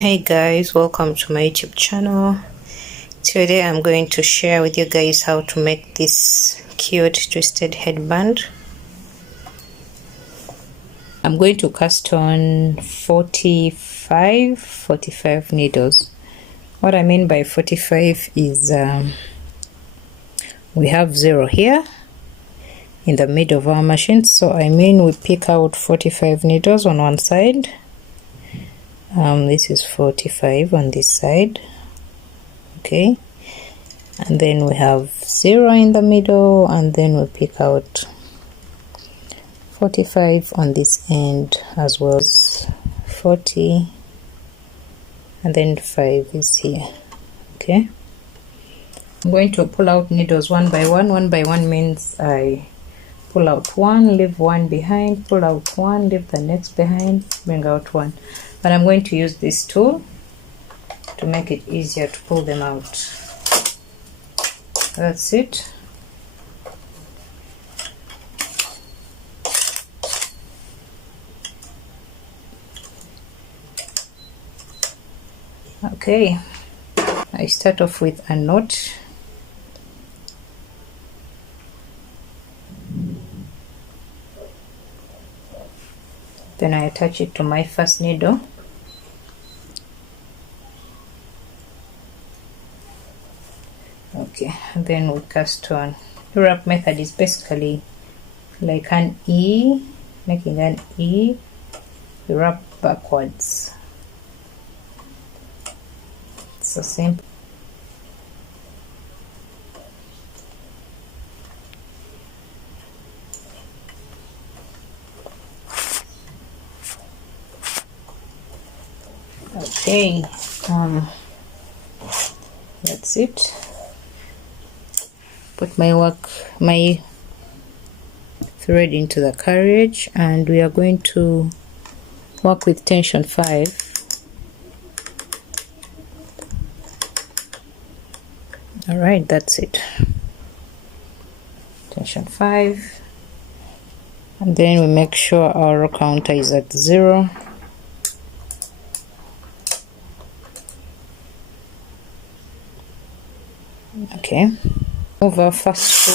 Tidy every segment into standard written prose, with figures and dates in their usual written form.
Hey guys, welcome to my YouTube channel. Today I'm going to share with you guys how to make this cute twisted headband. I'm going to cast on 45 needles. What I mean by 45 is we have 0 here in the middle of our machine, so I mean we pick out 45 needles on one side. This is 45 on this side, okay, and then we have 0 in the middle, and then we pick out 45 on this end as well as 40, and then 5 is here. Okay, I'm going to pull out needles one by one. One by one means I pull out one, leave one behind, pull out one, leave the next behind, bring out one. But I'm going to use this tool to make it easier to pull them out. That's it. Okay, I start off with a knot. Then I attach it to my first needle. Okay, and then we cast on. The wrap method is basically like an E, making an E, you wrap backwards. It's so simple. Okay, that's it. Put my thread into the carriage, and we are going to work with tension 5. All right, that's it. Tension 5, and then we make sure our row counter is at 0. Okay, over first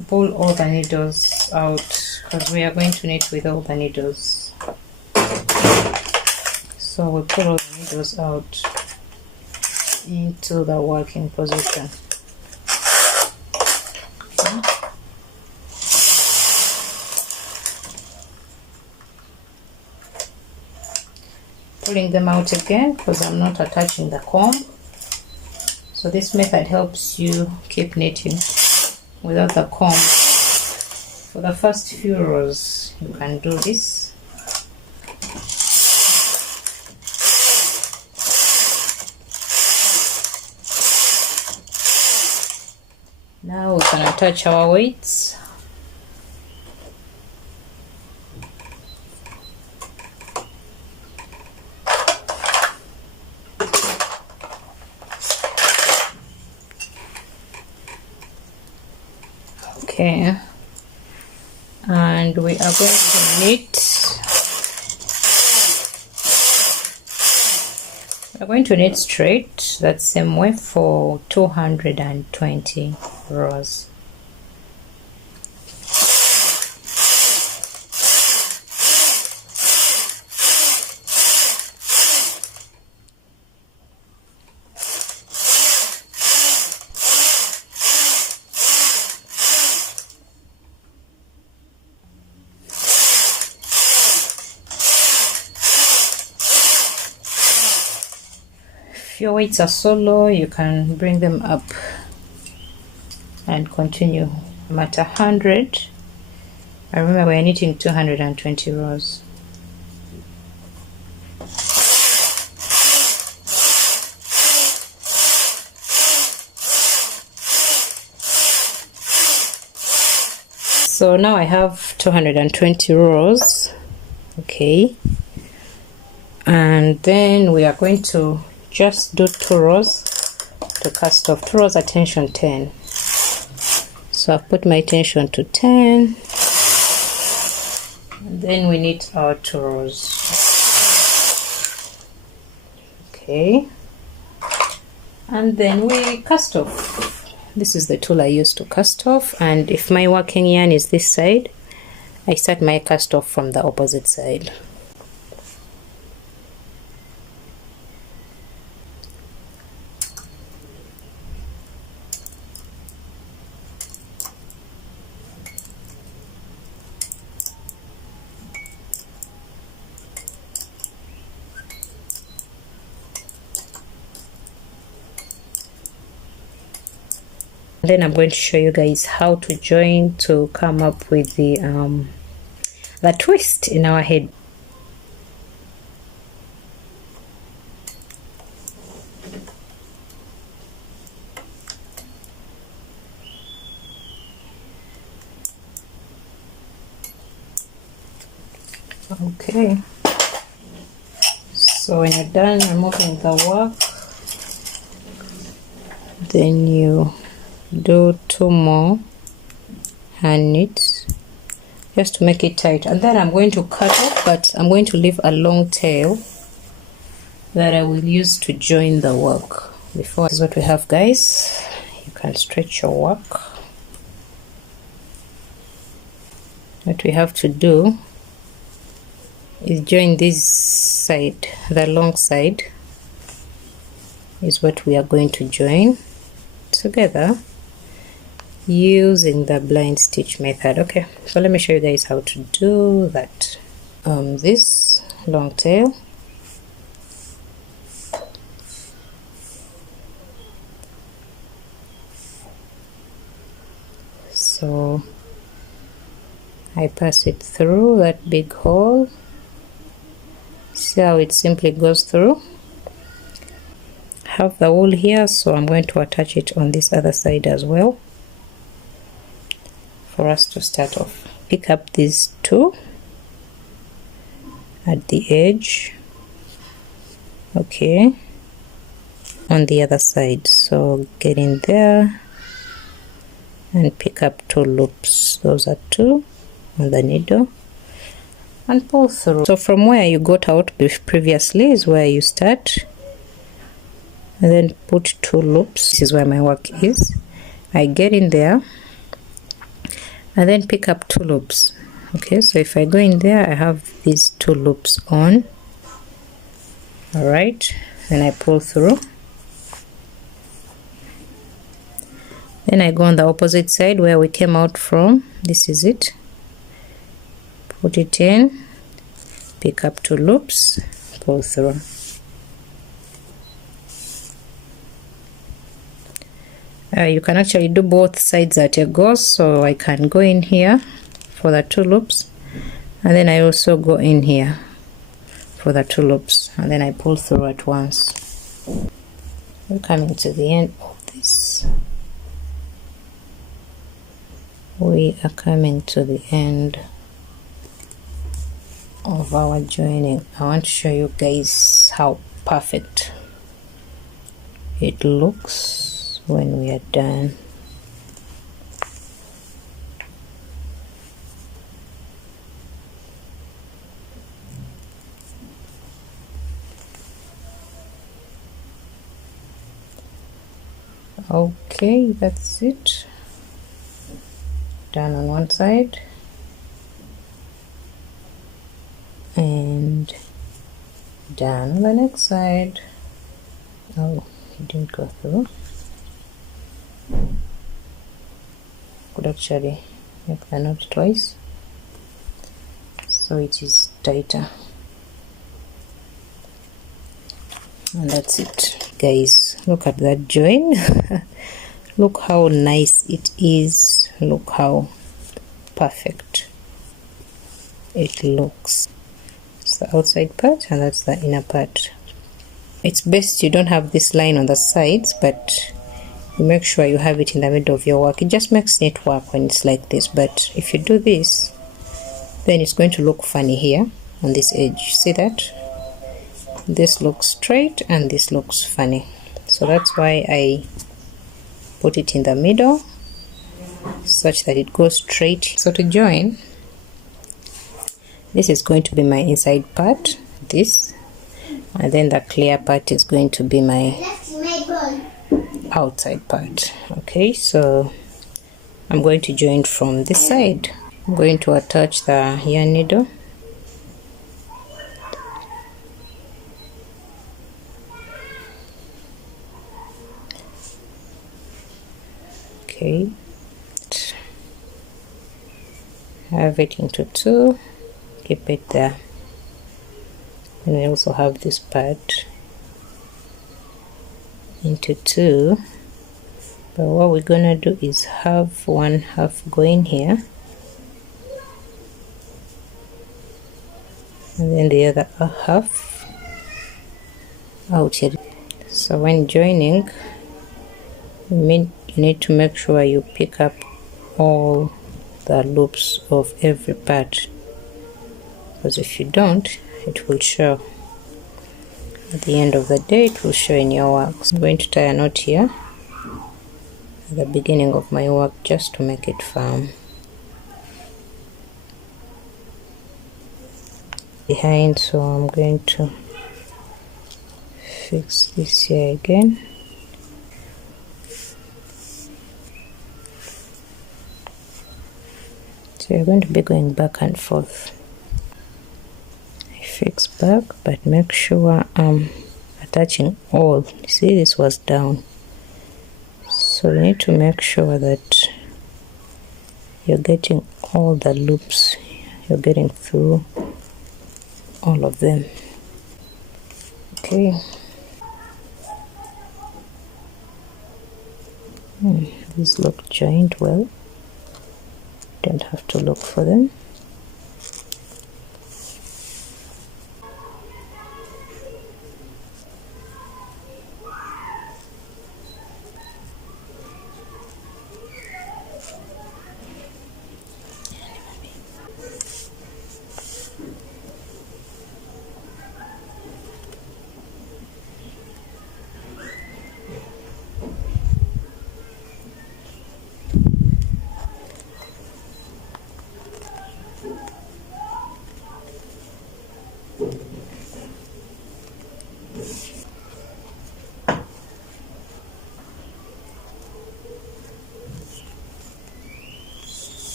row, pull all the needles out because we are going to knit with all the needles. So we pull all the needles out into the working position. Okay. Pulling them out again because I'm not attaching the comb. So this method helps you keep knitting without the comb. For the first few rows, you can do this. Now we can attach our weights. Okay, and we are going to knit. We're going to knit straight that same way for 220 rows. If your weights are so low, you can bring them up and continue. I'm at 100. I remember we're knitting 220 rows. So now I have 220 rows. Okay, and then we are going to just do 2 rows to cast off. 2 rows at tension 10. So I've put my tension to 10, and then we knit our 2 rows. Okay, and then we cast off. This is the tool I use to cast off, and if my working yarn is this side, I start my cast off from the opposite side. Then I'm going to show you guys how to join to come up with the twist in our head. Okay, so when you're done removing the work, then you do 2 more hand knits just to make it tight, and then I'm going to cut off, but I'm going to leave a long tail that I will use to join the work. Before, this is what we have, guys. You can stretch your work. What we have to do is join this side. The long side is what we are going to join together using the blind stitch method. Okay, so let me show you guys how to do that. This long tail, so I pass it through that big hole. See how it simply goes through. I have the wool here, so I'm going to attach it on this other side as well for us to start off. Pick up these 2 at the edge, okay, on the other side. So get in there and pick up 2 loops. Those are 2 on the needle, and pull through. So from where you got out previously is where you start, and then put 2 loops. This is where my work is. I get in there and then pick up 2 loops. Okay, so if I go in there, I have these 2 loops on. All right, then I pull through. Then I go on the opposite side where we came out from. This is it. Put it in, pick up 2 loops, pull through. You can actually do both sides at a go, so I can go in here for the 2 loops, and then I also go in here for the 2 loops, and then I pull through at once. We're coming to the end of this. We are coming to the end of our joining. I want to show you guys how perfect it looks when we are done. Okay, that's it. Done on one side and done on the next side. Oh, it didn't go through. Could actually make the knot twice so it is tighter, and that's it, guys. Look at that join. Look how nice it is. Look how perfect it looks. It's the outside part and that's the inner part. It's best you don't have this line on the sides, but you make sure you have it in the middle of your work. It just makes neat work when it's like this, but if you do this, then it's going to look funny here on this edge. See that? This looks straight and this looks funny, so that's why I put it in the middle such that it goes straight. So to join, this is going to be my inside part, this, and then the clear part is going to be my outside part. Okay, so I'm going to join from this side. I'm going to attach the yarn needle. Okay, have it into 2, keep it there, and we also have this part into 2, but what we're gonna do is have one half going here and then the other half out here. So when joining, you need to make sure you pick up all the loops of every part, because if you don't, it will show. At the end of the day, it will show in your work. So I'm going to tie a knot here at the beginning of my work just to make it firm. Behind, so I'm going to fix this here again. So you're going to be going back and forth. I fix back, but make sure I'm attaching all. You see, this was down, so you need to make sure that you're getting all the loops, you're getting through all of them. Okay, these look joined well, don't have to look for them.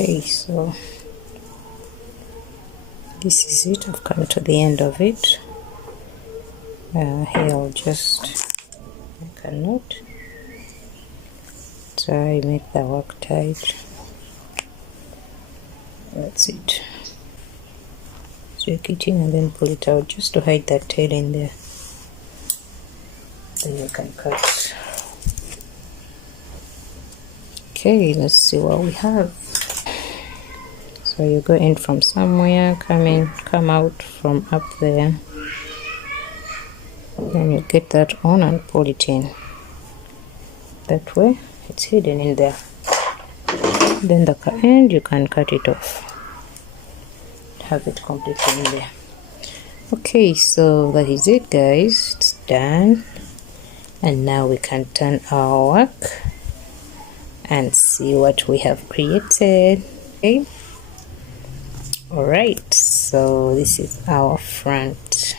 Okay, so this is it. I've come to the end of it. Here I'll just make a knot, tie, make the work tight. That's it. Jerk it in and then pull it out just to hide that tail in there. Then you can cut. Okay, let's see what we have. So you go in from somewhere, come out from up there, then you get that on and pull it in. That way it's hidden in there. Then the end, you can cut it off, have it completely in there. Okay, so that is it, guys. It's done, and now we can turn our work and see what we have created. Okay, all right, so this is our front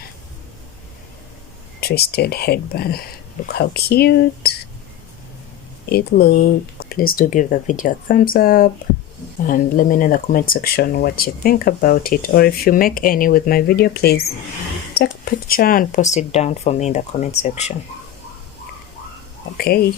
twisted headband. Look how cute it looks. Please do give the video a thumbs up and let me know in the comment section what you think about it, or if you make any with my video, please take a picture and post it down for me in the comment section. Okay.